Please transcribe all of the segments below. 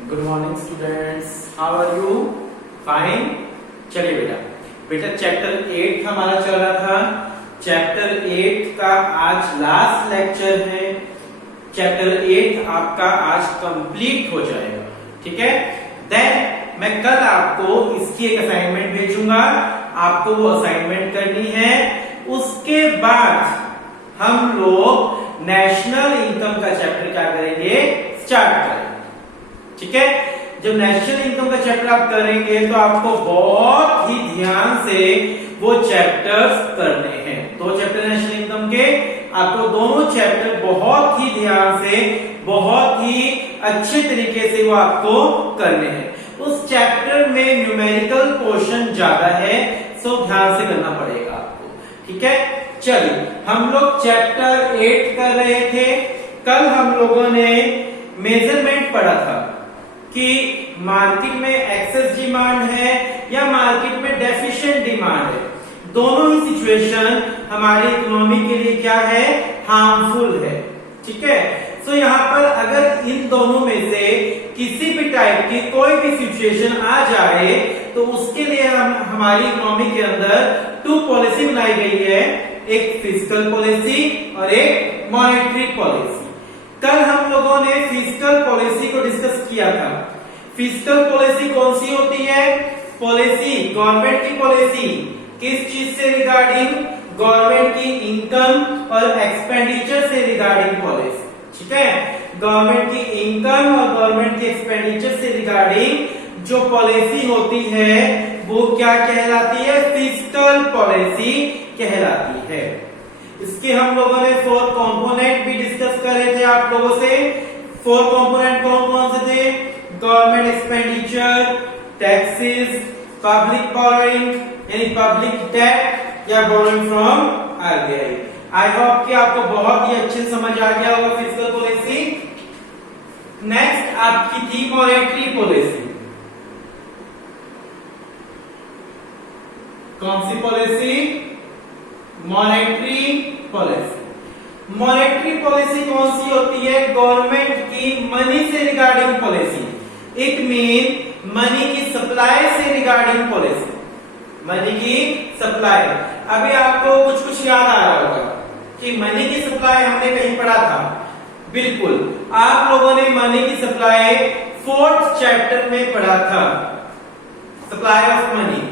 Good morning students, how are you? Fine. चलिए बेटा chapter 8 हमारा चल रहा था। चैप्टर 8 का आज लास्ट लेक्चर है। चैप्टर 8 आपका आज कंप्लीट हो जाएगा, ठीक है। देन मैं कल आपको इसकी एक असाइनमेंट भेजूंगा, आपको वो असाइनमेंट करनी है। उसके बाद हम लोग नेशनल इनकम का चैप्टर क्या करेंगे, स्टार्ट करेंगे, ठीक है। जब नेशनल इनकम का चैप्टर आप करेंगे तो आपको बहुत ही ध्यान से वो चैप्टर्स करने हैं। दो चैप्टर नेशनल इनकम के, आपको दोनों चैप्टर बहुत ही ध्यान से, बहुत ही अच्छे तरीके से वो आपको करने हैं। उस चैप्टर में न्यूमेरिकल पोर्शन ज्यादा है, सो ध्यान से करना पड़ेगा आपको, ठीक है। चलिए, हम लोग चैप्टर 8 कर रहे थे। कल हम लोगों ने मेजरमेंट पढ़ा था कि मार्केट में एक्सेस डिमांड है या मार्केट में डेफिशिएंट डिमांड है। दोनों ही सिचुएशन हमारी इकोनॉमी के लिए क्या है, हार्मफुल है, ठीक है। सो यहाँ पर अगर इन दोनों में से किसी भी टाइप की कोई भी सिचुएशन आ जाए तो उसके लिए हमारी इकोनॉमी के अंदर 2 पॉलिसी बनाई गई है, एक फिस्कल पॉलिसी और एक मॉनेटरी पॉलिसी। कल हम लोगों ने फिस्कल पॉलिसी को डिस्कस किया था। फिस्कल पॉलिसी कौन सी होती है? पॉलिसी, गवर्नमेंट की पॉलिसी किस चीज से रिगार्डिंग, गवर्नमेंट की इनकम और एक्सपेंडिचर से रिगार्डिंग पॉलिसी, ठीक है। गवर्नमेंट की इनकम और गवर्नमेंट की एक्सपेंडिचर से रिगार्डिंग जो पॉलिसी होती है वो क्या कहलाती है, फिस्कल पॉलिसी कहलाती है। इसके हम लोगों ने 4 कंपोनेंट भी डिस्कस करे थे आप लोगों से। 4 कंपोनेंट कौन कौन से थे? Government expenditure, taxes, public borrowing यानी पब्लिक डेट या borrowing from RBI. I hope कि आपको बहुत ही अच्छे समझ आ गया होगा फिस्कल पॉलिसी। नेक्स्ट आपकी थी मॉनेटरी पॉलिसी। कौन सी policy? Monetary policy. Monetary policy कौन सी होती है? गवर्नमेंट की मनी से regarding policy. It mean money की सप्लाई से रिगार्डिंग पॉलिसी, मनी की सप्लाई। अभी आपको कुछ याद आ रहा होगा कि मनी की सप्लाई हमने कहीं पढ़ा था। बिल्कुल, आप लोगों ने मनी की सप्लाई 4th चैप्टर में पढ़ा था, सप्लाई ऑफ मनी।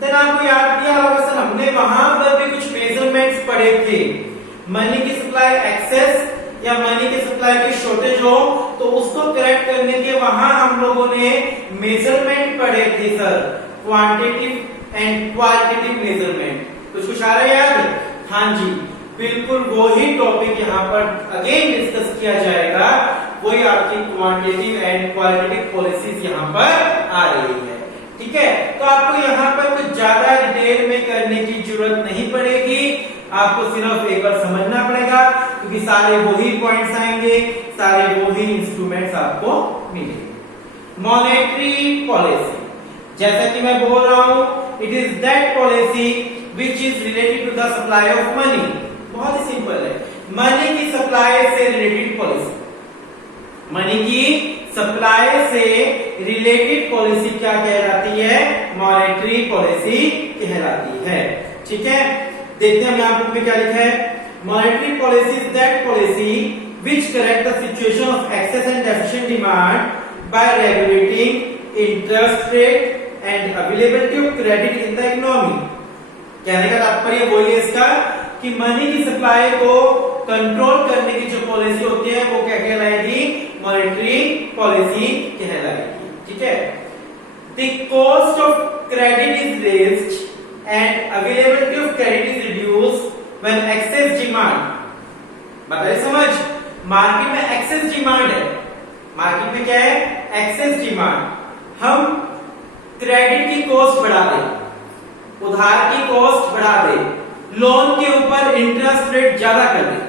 देन आपको याद किया होगा सर हमने वहां पर भी कुछ मेजरमेंट्स पढ़े थे। मनी की सप्लाई एक्सेस या मनी की सप्लाई की शॉर्टेज हो तो उसको करेक्ट करने के वहां हम लोगों ने मेजरमेंट पढ़े थे sir, quantitative and qualitative measurement. कुछ आ रहा है याद? हाँ जी, बिल्कुल वही टॉपिक यहाँ पर अगेन डिस्कस किया जाएगा। वही आपकी क्वांटिटेटिव एंड क्वालिटेटिव पॉलिसीज यहाँ पर आ रही है, ठीक है। तो आपको यहाँ पर कुछ ज्यादा डिटेल में करने की जरूरत नहीं पड़ेगी, आपको सिर्फ एक बार समझना पड़ेगा क्योंकि सारे वही पॉइंट्स आएंगे, सारे वही इंस्ट्रूमेंट्स आपको मिलेंगे। मॉनेटरी पॉलिसी, जैसा कि मैं बोल रहा हूं, it is that policy which is related to the supply of money. बहुत ही सिंपल है, मनी की सप्लाई से रिलेटेड पॉलिसी। मनी की सप्लाई से रिलेटेड पॉलिसी क्या कहलाती है? मॉनेटरी पॉलिसी कहलाती है, ठीक है। देखते हैं यहाँ पर क्या लिखा है। Monetary policy is that policy which correct the situation of excess and deficient demand by regulating interest rate and availability of credit in the economy. कहने का तात्पर्य वही है इसका कि मनी की सप्लाई को कंट्रोल करने की जो पॉलिसी होती है वो क्या कहलाएगी? मॉनेटरी पॉलिसी कहलाएगी, ठीक है। The cost of credit is raised and availability of credit is reduced when excess demand. बताइए समझ, मार्केट में एक्सेस डिमांड है। मार्केट में क्या है? Excess demand. हम क्रेडिट की कॉस्ट बढ़ा दें, उधार की कॉस्ट बढ़ा दें, लोन के ऊपर इंटरेस्ट रेट ज्यादा कर दें।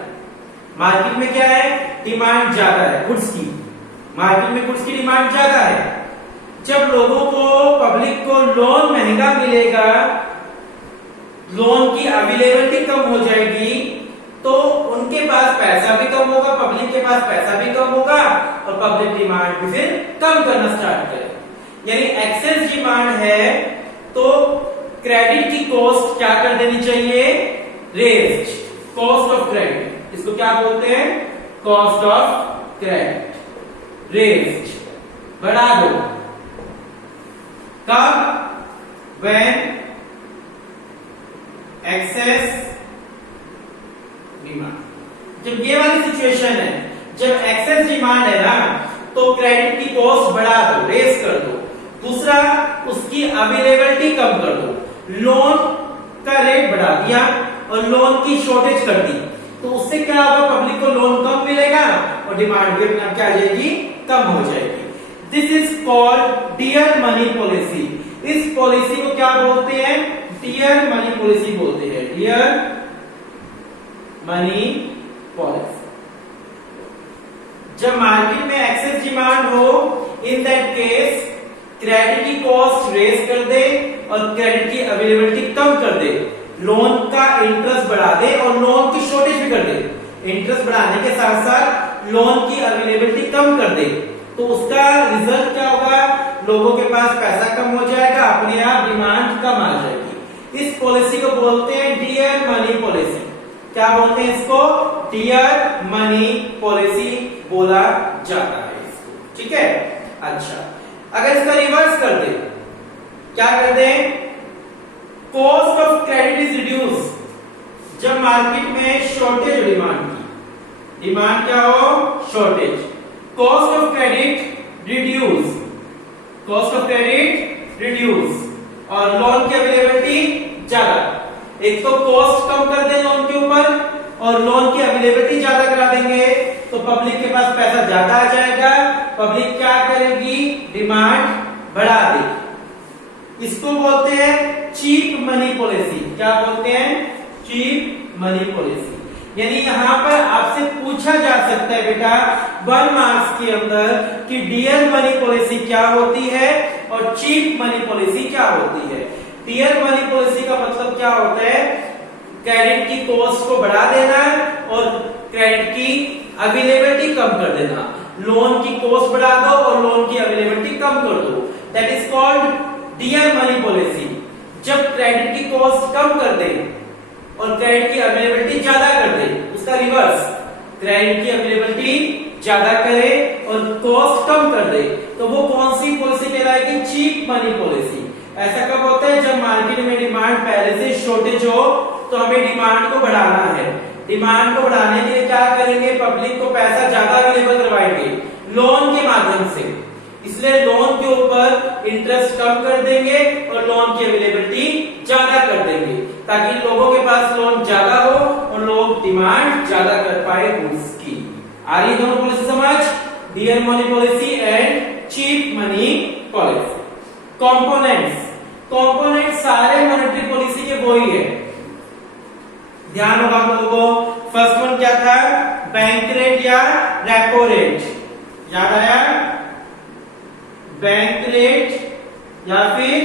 मार्केट में क्या है? डिमांड ज्यादा है गुड्स की, मार्केट में गुड्स की डिमांड ज्यादा है। जब लोगों को, पब्लिक को लोन महंगा मिलेगा, लोन की अवेलेबिलिटी कम हो जाएगी, तो उनके पास पैसा भी कम होगा, पब्लिक के पास पैसा भी कम होगा और पब्लिक डिमांड भी फिर कम करना स्टार्ट करेगी। यानी एक्सेस डिमांड है तो क्रेडिट की कॉस्ट क्या कर देनी चाहिए, रेज्ड, कॉस्ट ऑफ क्रेडिट, इसको क्या बोलते हैं, कॉस्ट ऑफ क्रेडिट, रेज्ड, बढ़ा दो। कब, व्हेन एक्सेस डिमांड, जब ये वाली सिचुएशन है, जब एक्सेस डिमांड है ना तो क्रेडिट की कॉस्ट बढ़ा दो, रेस कर दो। दूसरा, उसकी अवेलेबिलिटी कम कर दो, लोन का रेट बढ़ा दिया और लोन की शॉर्टेज कर दी, तो उससे क्या होगा, पब्लिक को लोन कम मिलेगा और डिमांड भी अपने आप क्या आ जाएगी, कम हो जाएगी। This is called dear money policy. इस पॉलिसी को क्या बोलते हैं, डियर मनी पॉलिसी बोलते हैं, डियर मनी पॉलिसी। जब मार्केट में एक्सेस डिमांड हो, इन दैट केस क्रेडिट की कॉस्ट रेज कर दे और क्रेडिट की अवेलेबिलिटी कम कर दे, लोन का इंटरेस्ट बढ़ा दे और लोन की शॉर्टेज भी कर दे। इंटरेस्ट बढ़ाने के साथ साथ लोन की अवेलेबिलिटी कम कर दे, तो उसका रिजल्ट क्या होगा, लोगों के पास पैसा कम हो जाएगा, अपने आप डिमांड कम आ जाएगी। इस पॉलिसी को बोलते हैं डियर मनी पॉलिसी। क्या बोलते हैं इसको, डियर मनी पॉलिसी बोला जाता है इसको, ठीक है। अच्छा, अगर इसका रिवर्स कर दे, क्या कर दे, cost of credit is reduce. जब मार्केट में शॉर्टेज हो डिमांड की, डिमांड क्या हो, shortage, cost of credit reduce, cost of credit reduce और लोन की अवेलेबिलिटी ज्यादा। एक तो कॉस्ट कम कर दे लोन के ऊपर और लोन की अवेलेबिलिटी ज्यादा करा देंगे तो पब्लिक के पास पैसा ज्यादा आ जाएगा, पब्लिक क्या करेगी, डिमांड बढ़ा देगी। इसको बोलते हैं चीप मनी पॉलिसी। क्या बोलते हैं, चीप मनी पॉलिसी। यानी यहाँ पर आपसे पूछा जा सकता है बेटा 1 मार्क्स के अंदर कि डियर मनी पॉलिसी क्या होती है और चीप मनी पॉलिसी क्या होती है। डियर मनी पॉलिसी का मतलब क्या होता है, क्रेडिट की कॉस्ट को बढ़ा देना और क्रेडिट की अवेलेबिलिटी कम कर देना, लोन की कॉस्ट बढ़ा दो और लोन की अवेलेबिलिटी कम कर दो, that is called dear money policy. जब क्रेडिट की कॉस्ट कम कर दे और क्रेडिट की अवेलेबिलिटी ज्यादा कर दे, उसका रिवर्स, क्रेडिट की अवेलेबिलिटी ज्यादा करे और कॉस्ट कम कर दे, तो वो कौन सी पॉलिसी कहलाएगी, चीप मनी पॉलिसी। ऐसा कब होता है, जब मार्केट में डिमांड पहले से शॉर्टेज हो तो हमें डिमांड को बढ़ाना है। डिमांड को बढ़ाने के लिए क्या करेंगे, पब्लिक को पैसा ज्यादा अवेलेबल करवाएंगे लोन के माध्यम से, इसलिए लोन के ऊपर इंटरेस्ट कम कर देंगे और लोन की अवेलेबिलिटी ज्यादा कर देंगे ताकि लोगों के पास लोन ज्यादा हो और लोग डिमांड ज्यादा कर पाए गुड्स की। आ रही दोनों पॉलिसी समझ, dear money policy and cheap money policy. Components, component सारे मॉनेटरी पॉलिसी के वो ही है, ध्यान होगा आप लोगों को। फर्स्ट वन क्या था, बैंक रेट या रेपो रेट, याद आया, बैंक रेट या फिर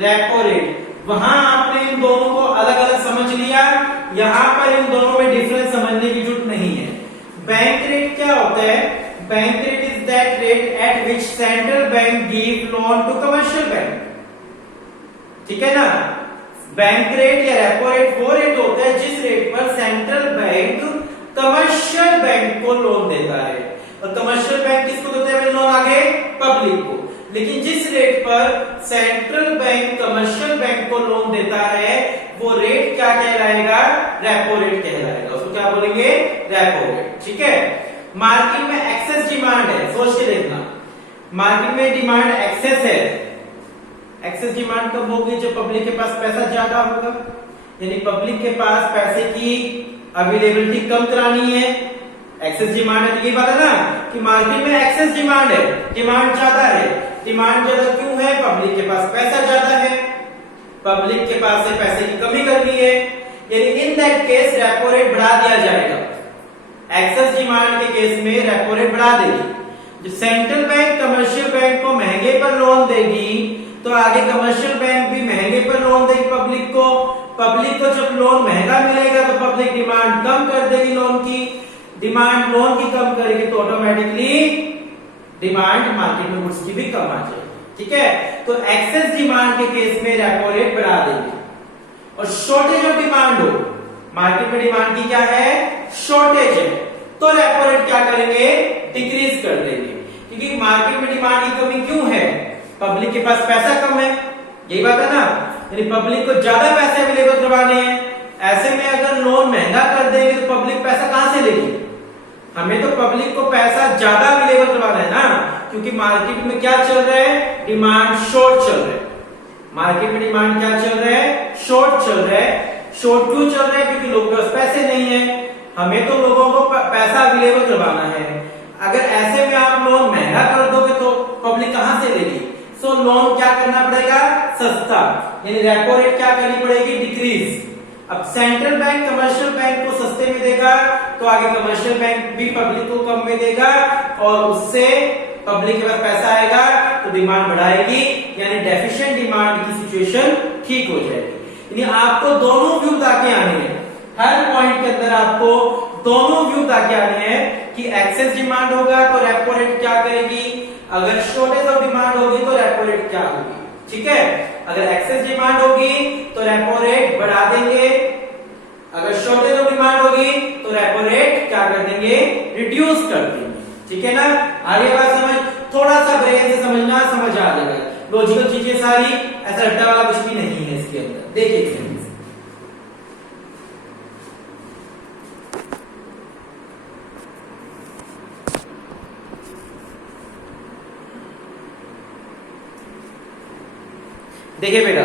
रेपो रेट। वहां आपने इन दोनों को अलग अलग समझ लिया, यहां पर इन दोनों में डिफरेंस समझने की जरूरत नहीं है। बैंक रेट क्या होता है, bank rate is that rate at which central bank give loan to commercial bank, ठीक है ना। बैंक रेट या रेपो रेट वो रेट होता है जिस रेट पर सेंट्रल बैंक कमर्शियल बैंक को लोन देता है, और कमर्शियल बैंक किसको देता है लोन, आगे पब्लिक को। लेकिन जिस रेट पर सेंट्रल बैंक कमर्शियल बैंक को लोन देता है वो रेट क्या कहलाएगा, रेपो रेट कहलाएगा, उसको क्या बोलेंगे, रेपो रेट, ठीक है। मार्केट में एक्सेस डिमांड है, सोच के देखना, मार्केट में डिमांड एक्सेस है, एक्सेस डिमांड कब होगी, जब पब्लिक के पास पैसा ज्यादा होगा, यानी पब्लिक के पास पैसे की अवेलेबिलिटी कम करानी है। एक्सेस डिमांड है तो ये बात है ना कि मार्केट में एक्सेस डिमांड है, डिमांड ज्यादा है। डिमांड ज्यादा क्यों है, पब्लिक के पास पैसा ज्यादा है, पब्लिक के पास से पैसे की कमी करनी है, यानी इन दैट केस रेपो रेट बढ़ा दिया जाएगा। एक्सेस डिमांड के केस में रेपो रेट बढ़ा देगी। जो सेंट्रल बैंक कमर्शियल बैंक को महंगे पर लोन देगी तो आगे कमर्शियल बैंक भी महंगे पर लोन देगी पब्लिक को, पब्लिक को जब लोन महंगा मिलेगा तो पब्लिक डिमांड कम कर देगी लोन की, डिमांड लोन की कम करेगी तो ऑटोमेटिकली डिमांड मार्केट में गुड्स की भी कम आ जाएगी। ठीक है, तो एक्सेस डिमांड के केस में रेपो रेट बढ़ा देंगे, और शॉर्टेज ऑफ डिमांड हो, मार्केट में डिमांड की क्या है, शॉर्टेज है, तो रेपो रेट क्या करेंगे, डिक्रीज कर देंगे। क्योंकि मार्केट में डिमांड की कमी क्यों है, पब्लिक के पास पैसा कम है, यही बात है ना, यानी पब्लिक को ज्यादा पैसे अवेलेबल करवाने हैं। ऐसे में अगर लोन महंगा कर देंगे तो पब्लिक पैसा कहां से लेगी, हमें तो पब्लिक को पैसा ज्यादा अवेलेबल करवाना है ना, क्योंकि मार्केट में क्या चल रहा है, डिमांड शॉर्ट चल रहा है, मार्केट में डिमांड क्या चल रहा है, शॉर्ट चल रहा है। शॉर्ट क्यों चल रहा है, क्योंकि लोगों के पास पैसे नहीं है, हमें तो लोगों को पैसा अवेलेबल करवाना है। अगर ऐसे में आप लोन महंगा कर दोगे तो पब्लिक कहां से लेगी, सो लोन क्या करना पड़ेगा, सस्ता, यानी रेपो रेट क्या करनी पड़ेगी, डिक्रीज। अब सेंट्रल बैंक कमर्शियल बैंक को सस्ते में देगा तो आगे कमर्शियल बैंक भी पब्लिक को कम में देगा, और उससे पब्लिक के पास पैसा आएगा तो डिमांड बढ़ाएगी, यानी डेफिशिएंट डिमांड की सिचुएशन ठीक हो जाएगी। यानी आपको दोनों व्यू ताकि आने हैं, हर पॉइंट के अंदर आपको दोनों व्यू ताकि आने हैं कि एक्सेस डिमांड होगा तो रेपो रेट क्या करेगी, अगर शॉर्टेज ऑफ डिमांड होगी तो रेपो रेट क्या होगी। ठीक है, अगर एक्सेस डिमांड होगी तो रेपो रेट बढ़ा देंगे, अगर शॉर्टेज ऑफ डिमांड होगी तो रेपो रेट क्या कर देंगे, रिड्यूस कर देंगे। ठीक है ना, आगे बात समझ, थोड़ा सा ब्रेन से समझना, समझ आ जाएगा, लॉजिकल चीजें सारी, ऐसा रट्टा वाला कुछ भी नहीं है इसके अंदर। देखिए देखिए बेटा,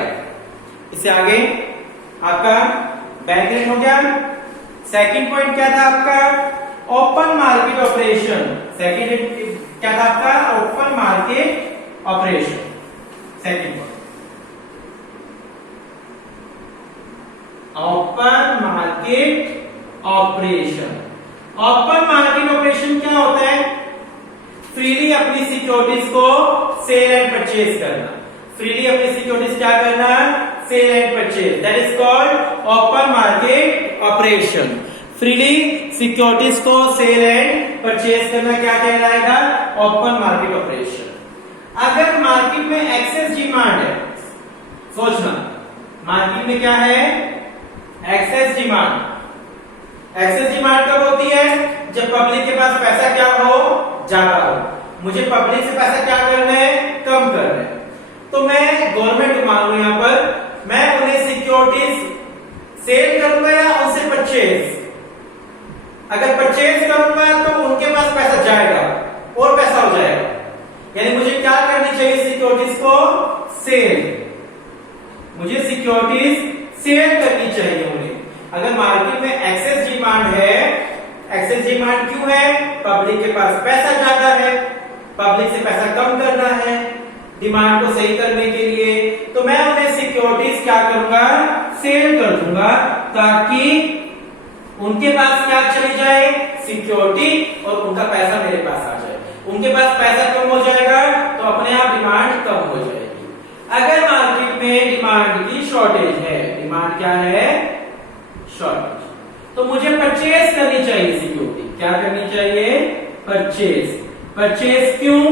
इससे आगे आपका बैंक रेट हो गया। सेकंड पॉइंट क्या था आपका, ओपन मार्केट ऑपरेशन। सेकंड क्या था आपका, open market operation. Second point open market operation. Open market operation क्या होता है, फ्रीली अपनी सिक्योरिटीज को सेल एंड परचेज करना, फ्रीली अपनी सिक्योरिटीज क्या करना, sale and purchase, that is called open market operation. Freely securities को सेल एंड परचेज करना क्या कहलाएगा, ओपन मार्केट ऑपरेशन। अगर मार्केट में एक्सेस डिमांड है, सोचना मार्केट में क्या है, एक्सेस डिमांड। एक्सेस डिमांड कब होती है, जब पब्लिक के पास पैसा क्या हो, ज्यादा हो, मुझे पब्लिक से पैसा क्या करना है, कम करना है, तो मैं गवर्नमेंट मान लो, यहां पर मैं उन्हें सिक्योरिटीज सेल करूंगा या उनसे परचेज। अगर परचेज करूंगा तो उनके पास पैसा जाएगा और पैसा हो जाएगा, यानी मुझे क्या करनी चाहिए, सिक्योरिटीज को सेल, मुझे सिक्योरिटीज सेल करनी चाहिए उन्हें। अगर मार्केट में एक्सेस डिमांड है, एक्सेस डिमांड क्यों है, पब्लिक के पास पैसा ज्यादा है, पब्लिक से पैसा कम करना है डिमांड को सही करने के लिए, तो मैं उन्हें सिक्योरिटीज क्या करूंगा, सेल कर दूंगा, ताकि उनके पास क्या चली जाए, सिक्योरिटी, और उनका पैसा मेरे पास आ जाए। उनके पास पैसा कम हो जाएगा तो अपने आप डिमांड कम हो जाएगी। अगर मार्केट में डिमांड की शॉर्टेज है, डिमांड क्या है, शॉर्टेज, तो मुझे परचेज करनी चाहिए सिक्योरिटी, क्या करनी चाहिए, परचेज। परचेज क्यों,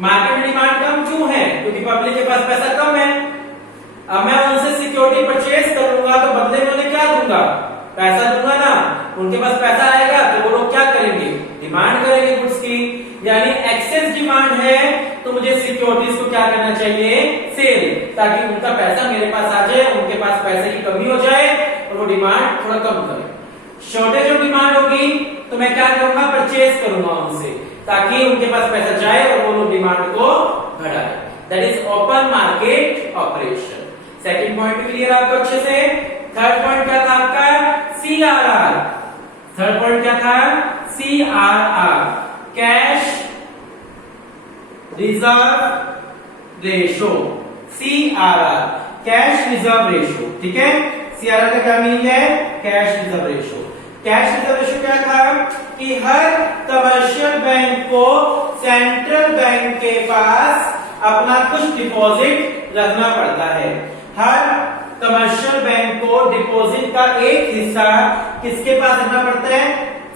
मार्केट में डिमांड कम क्यों है, क्योंकि पब्लिक के पास पैसा कम है। अब मैं उनसे सिक्योरिटी परचेज करूंगा तो बदले में उन्हें क्या दूंगा, पैसा दूंगा ना, उनके पास पैसा आएगा तो वो लोग क्या करेंगे, डिमांड करेंगे गुड्स की, यानी एक्सेस डिमांड है तो मुझे सिक्योरिटीज को क्या करना चाहिए, सेल, ताकि उनका पैसा मेरे पास आ जाए, उनके पास पैसे की कमी हो जाए और वो डिमांड थोड़ा कम करे। शॉर्टेज ऑफ डिमांड होगी तो मैं क्या करूंगा, परचेज करूंगा उनसे, ताकि उनके पास पैसा जाए और वो लोग डिमांड को बढ़ाए। That is open market operation. Second point clear आपको अच्छे से। थर्ड पॉइंट क्या था आपका, CRR। थर्ड पॉइंट क्या था, CRR, cash reserve ratio. CRR, cash reserve ratio. ठीक है, CRR का क्या मीनिंग है, cash reserve ratio. Cash reserve ratio क्या था कि हर कमर्शियल बैंक को सेंट्रल बैंक के पास अपना कुछ डिपॉजिट रखना पड़ता है। हर कमर्शियल बैंक को डिपॉजिट का एक हिस्सा किसके पास रखना पड़ता है?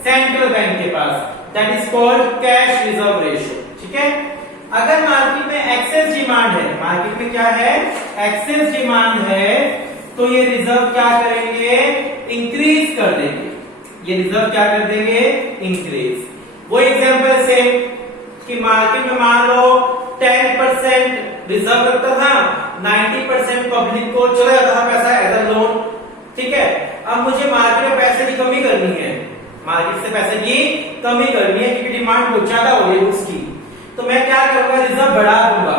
सेंट्रल बैंक के पास। That is called cash reserve ratio. ठीक है। अगर मार्केट में एक्सेस डिमांड है, मार्केट में क्या है? एक्सेस डिमांड है, तो ये रिजर्व क्या करेंगे? इंक्रीज कर देंगे। ये रिजर्व क्या कर देंगे? इंक्रीज। वो एग्जांपल से कि मार्केट में मान लो 10% रिजर्व रखता था, 90% पब्लिक को चला जाता था पैसा एज अ लोन। ठीक है। अब मुझे मार्केट में पैसे की कमी करनी है, मार्केट से पैसे की कमी करनी है क्योंकि डिमांड बहुत ज्यादा हो रही है उसकी। तो मैं क्या करूंगा? रिजर्व बढ़ा दूंगा।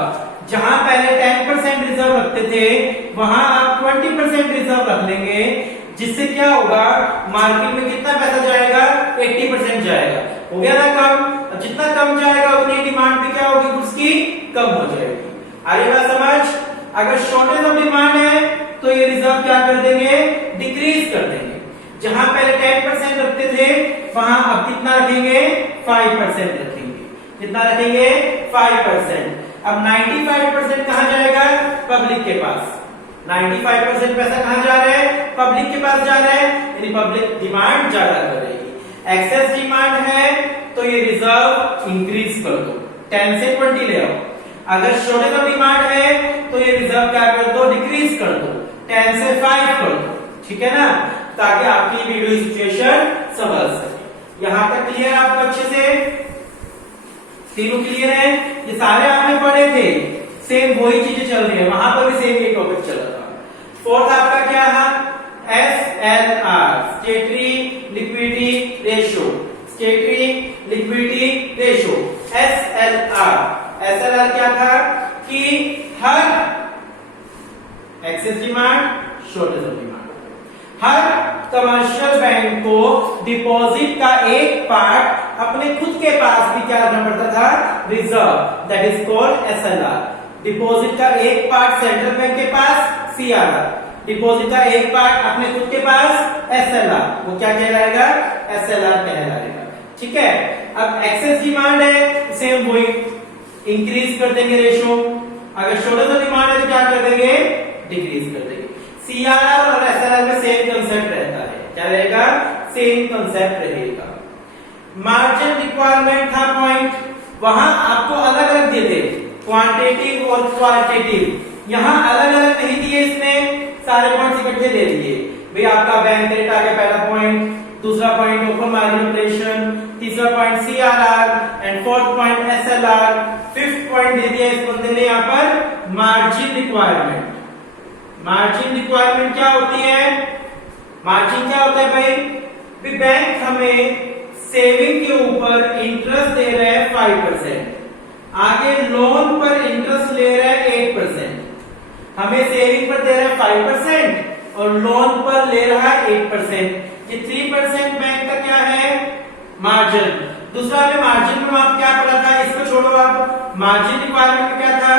जहां पहले 10% रिजर्व रखते थे वहां आप 20% रिजर्व रख लेंगे, जिससे क्या होगा? मार्केट में कितना पैसा जाएगा? 80% जाएगा। हो गया ना कम? अब जितना कम जाएगा उतनी डिमांड भी क्या होगी? उसकी कम हो जाएगी। आगे बात समझ? अगर शॉर्टेज ऑफ डिमांड है तो ये रिजर्व क्या कर देंगे? डिक्रीज कर देंगे। जहां पहले 10% रखते थे वहां अब कितना रखेंगे? 5% रखेंगे। कितना रखेंगे? 5%। अब 95% कहां जाएगा? पब्लिक के पास। 95% पैसा कहां जा रहा है? पब्लिक के पास जा रहा है, यानी पब्लिक डिमांड ज्यादा करेगी। एक्सेस डिमांड है तो ये रिजर्व इंक्रीज कर दो, 10 से 20 ले आओ। अगर शॉर्टेज ऑफ डिमांड है तो ये रिजर्व क्या कर दो? डिक्रीज कर दो, 10 से 5 कर दो। ठीक है ना? ताकि आपकी वीडियो सिचुएशन समझ सके। यहां तक क्लियर आपको अच्छे से? तीनों क्लियर है? ये सारे आपने पढ़े थे, सेम वही चीजें चल रही है, वहां पर भी सेम ये टॉपिक चल रहा था। फोर्थ आपका क्या है? SLR, statutory liquidity ratio. Statutory liquidity ratio, SLR। SLR क्या था? कि हर excess demand, shortage of demand, हर कमर्शियल बैंक को डिपॉजिट का एक पार्ट अपने खुद के पास भी क्या रखना पड़ता था? Reserve. That is called SLR। Deposit का एक पार्ट सेंट्रल बैंक के पास, CRR। डिपॉजिट का एक पार्ट अपने खुद के पास, SLR। वो क्या कहलाएगा? SLR कहलाएगा। ठीक है। अब एक्सेस डिमांड है, सेम वही इंक्रीज कर देंगे रेशियो। अगर शॉर्टेज ऑफ डिमांड है तो क्या कर देंगे? डिक्रीज कर देंगे। CRR और SLR में सेम कंसेप्ट रहता है। क्या रहेगा? सेम कंसेप्ट रहेगा। मार्जिन रिक्वायरमेंट था पॉइंट, वहां आपको अलग अलग दे दे, क्वांटिटेटिव और क्वालिटेटिव। यहां अलग अलग नहीं दिए, इसने सारे पॉइंट्स इकट्ठे दे दिए। भाई आपका बैंक रेट आ गया पहला पॉइंट, दूसरा पॉइंट ओपन मार्जिन ऑपरेशन, तीसरा point CRR and fourth point SLR, fifth point दे दिया इस बंदे ने यहां पर मार्जिन रिक्वायरमेंट। मार्जिन रिक्वायरमेंट क्या होती है? मार्जिन क्या होता है भाई? बैंक हमें सेविंग के ऊपर इंटरेस्ट दे रहा है 5%, आगे लोन पर इंटरेस्ट ले रहा है 8%। हमें सेविंग पर दे रहा है 5% और लोन पर ले रहा है 8%। ये 3% बैंक का क्या है? मार्जिन। दूसरा हमें मार्जिन में आप क्या पढ़ा था? इसको छोड़ो आप। मार्जिन रिक्वायरमेंट में क्या था?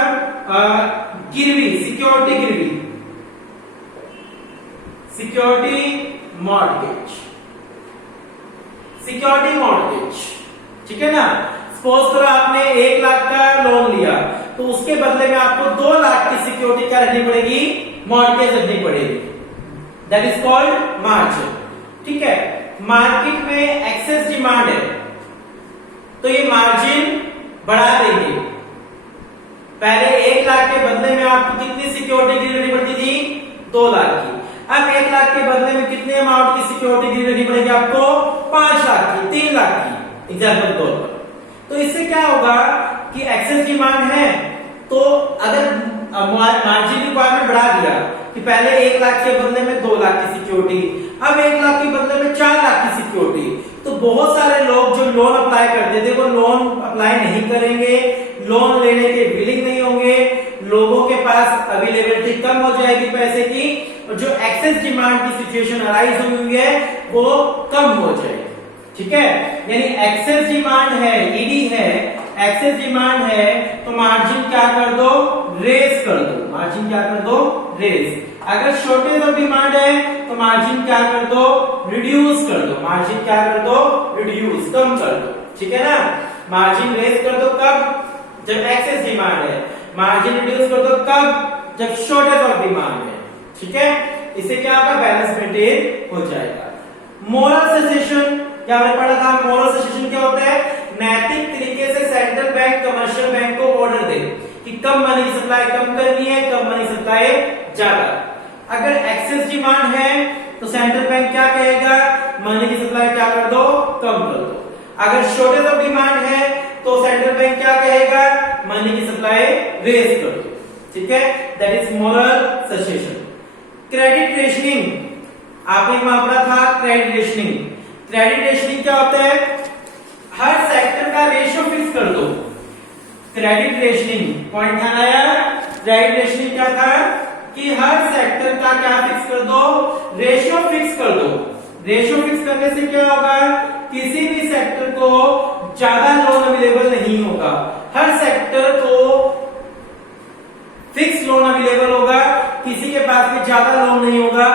गिरवी, सिक्योरिटी गिरवी, सिक्योरिटी मॉर्गेज, सिक्योरिटी मॉर्गेज। ठीक है ना? सपोज करो आपने 1 लाख का लोन लिया तो उसके बदले में आपको 2 लाख की सिक्योरिटी क्या रखनी पड़ेगी? मॉर्गेज रखनी पड़ेगी। That is called margin. ठीक है। मार्केट में एक्सेस डिमांड है तो ये मार्जिन बढ़ा देंगे। पहले 1 लाख के बदले में आपको कितनी सिक्योरिटी गिरवी पड़ती थी? 2 लाख की। अब 1 लाख के बदले में कितने अमाउंट की सिक्योरिटी गिरवी पड़ेगी आपको? 5 लाख की, 3 लाख की, एग्जाम्पल तौर पर। तो इससे क्या होगा कि एक्सेस डिमांड है तो अगर मार्जिन रिक्वायरमेंट बढ़ा दिया कि पहले 1 लाख के बदले में 2 लाख की सिक्योरिटी, अब 1 लाख के बदले में 4 लाख की सिक्योरिटी, तो बहुत सारे लोग जो लोन अप्लाई करते थे वो लोन अप्लाई नहीं करेंगे, लोन लेने के विलिंग नहीं होंगे, लोगों के पास अवेलेबिलिटी कम हो जाएगी पैसे की, और जो एक्सेस डिमांड की सिचुएशन अराइज हुई है वो कम हो जाएगी। ठीक है। यानी एक्सेस डिमांड है, ईडी है, एक्सेस डिमांड है तो मार्जिन क्या कर दो? रेज कर दो। मार्जिन क्या कर दो? रेज। अगर शॉर्टेज ऑफ डिमांड है तो मार्जिन क्या कर दो? रिड्यूस कर दो। मार्जिन क्या कर दो? रिड्यूस, कम कर दो। ठीक है ना? मार्जिन रेज कर दो कब? जब एक्सेस डिमांड है। मार्जिन रिड्यूस कर दो कब? जब शॉर्टेज ऑफ डिमांड है। ठीक है, इससे क्या होगा, बैलेंस मेंटेन हो जाएगा। मोरल सेसेशन क्या हमने पढ़ा था, मोरल सेसेशन क्या होता है, नैतिक तरीके से सेंट्रल बैंक कमर्शियल बैंक को ऑर्डर दे कि कब मनी की सप्लाई कम करनी है, कब मनी सप्लाई ज्यादा। अगर एक्सेस डिमांड है तो सेंट्रल बैंक क्या कहेगा, मनी की सप्लाई क्या कर दो, कम कर दो। अगर शॉर्टेज ऑफ डिमांड है तो सेंट्रल बैंक क्या कहेगा, मनी की सप्लाई रेज कर दो। ठीक है, that is moral cessation. Credit rationing आपने वहां पढ़ा था, क्रेडिट रेशनिंग। क्रेडिट रेशनिंग क्या होता है, हर सेक्टर का रेशियो फिक्स कर दो। क्रेडिट रेशनिंग पॉइंट ध्यान आया, क्रेडिट रेशनिंग क्या था कि हर सेक्टर का क्या फिक्स कर दो, रेशियो फिक्स कर दो। रेशियो फिक्स करने से क्या होगा, किसी भी सेक्टर को ज्यादा लोन अवेलेबल नहीं होगा, हर सेक्टर को फिक्स लोन अवेलेबल होगा, किसी के पास भी ज्यादा लोन नहीं होगा।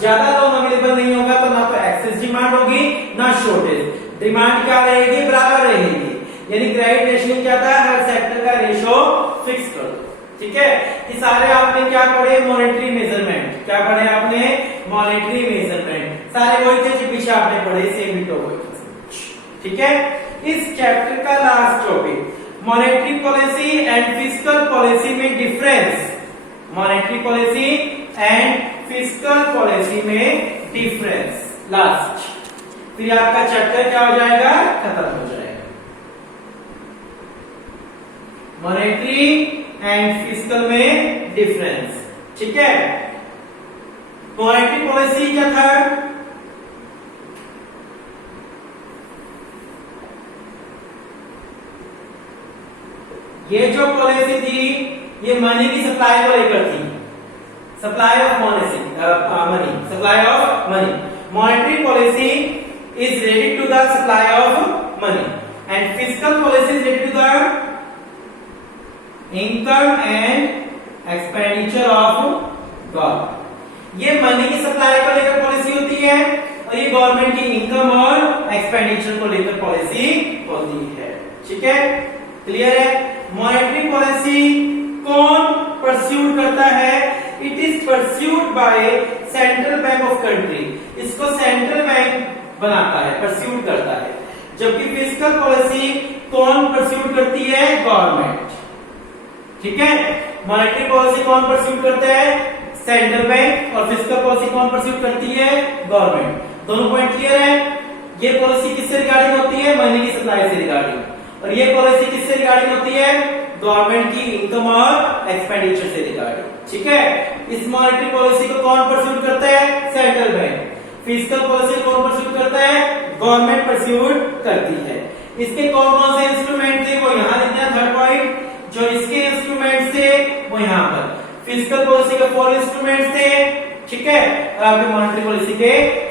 ज्यादा लोन अवेलेबल नहीं होगा तो ना तो एक्सेस डिमांड होगी ना शॉर्टेज। डिमांड क्या रहेगी, बराबर रहेगी। यानी क्रेडिट रेशनिंग क्या था, हर सेक्टर का रेशियो फिक्स कर दो। ठीक है, ये सारे आपने क्या पढ़े, मॉनेटरी मेजरमेंट। क्या पढ़े आपने, मॉनेटरी मेजरमेंट। सारे वही थे जो पीछे आपने पढ़े, सेम ही टॉपिक। ठीक है, इस चैप्टर का last topic monetary policy and fiscal policy में difference. Monetary policy and fiscal policy में डिफरेंस लास्ट, फिर आपका चैप्टर क्या हो जाएगा, खत्म हो जाएगा। मॉनेटरी एंड फिस्कल में डिफरेंस। ठीक है, मॉनेटरी पॉलिसी क्या था, ये जो पॉलिसी थी ये मनी की सप्लाई को लेकर थी, supply of money, supply of money. Monetary policy is ready to the supply of money and fiscal policy is ready to the income and expenditure of government. ये मनी की supply को लेकर policy होती है और ये गवर्नमेंट की income और एक्सपेंडिचर को लेकर पॉलिसी होती है। ठीक है, क्लियर है। मॉनेटरी पॉलिसी कौन परस्यूड करता है, it is pursued by central bank of country. इसको सेंट्रल बैंक बनाता है, परस्यूड करता है। जबकि फिस्कल पॉलिसी कौन परस्यूड करती है, गवर्नमेंट। ठीक है, मॉनेटरी पॉलिसी कौन परस्यूड करता है, सेंट्रल बैंक, और फिस्कल पॉलिसी कौन परस्यूड करती है, गवर्नमेंट। दोनों पॉइंट क्लियर है। ये पॉलिसी किससे रिगार्डिंग होती है, मनी की सप्लाई से रिगार्डिंग, और ये पॉलिसी किससे रिगार्डिंग होती है, गवर्नमेंट की इनकम और एक्सपेंडिचर से रिगार्डिंग। ठीक है, इस मॉनेटरी पॉलिसी को कौन परस्यूड करता है, सेंट्रल बैंक। फिस्कल पॉलिसी कौन परस्यूड करता है, गवर्नमेंट परस्यूड करती है। इसके कौन कौन से इंस्ट्रूमेंट थे वो यहां लिखना है, थर्ड पॉइंट। जो इसके इंस्ट्रूमेंट थे वो यहां पर, फिस्कल पॉलिसी के 4 इंस्ट्रूमेंट थे। ठीक है, और आपके मॉनेटरी पॉलिसी के